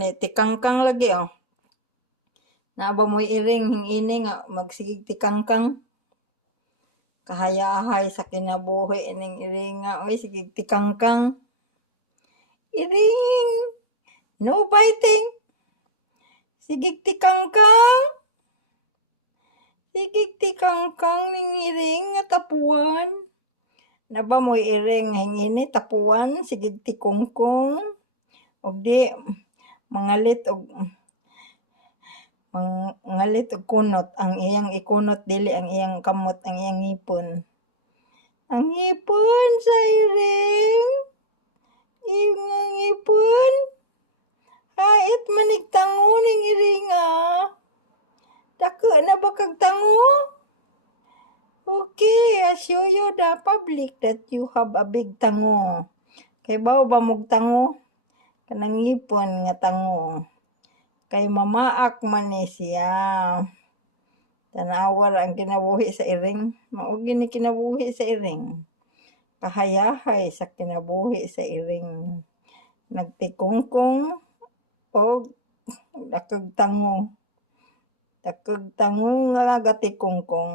Ni tikangkang lagi oh. Naba mo'y iring hingini nga magsigig tikangkang. Kahayahay sa kinabuhi ining iringa oy sigig tikangkang. Iring! No biting! Sigig tikangkang! Sigig tikangkang ning iring nga tapuan. Naba mo'y iring hingini tapuan sigig tikungkong. Og di mangalit og kunot ang iyang ikunot dili ang iyang kamot ang iyang ngipon. Ang ngipon sa iring. Iyang ngipon. Hait manig tango ning iringa. Dako na ba kag tango? Okay, I show you the public that you have a big tango. Kay bao ba mog tango? Kanang ngipon nga tango. Kay mamaak man ni siya. Tanawa ang kinabuhi sa iring. Mao gini kinabuhi sa iring. Kahayahay sa kinabuhi sa iring. Nagtikungkong o dakag tango. Dakag tango nga gatikungkong.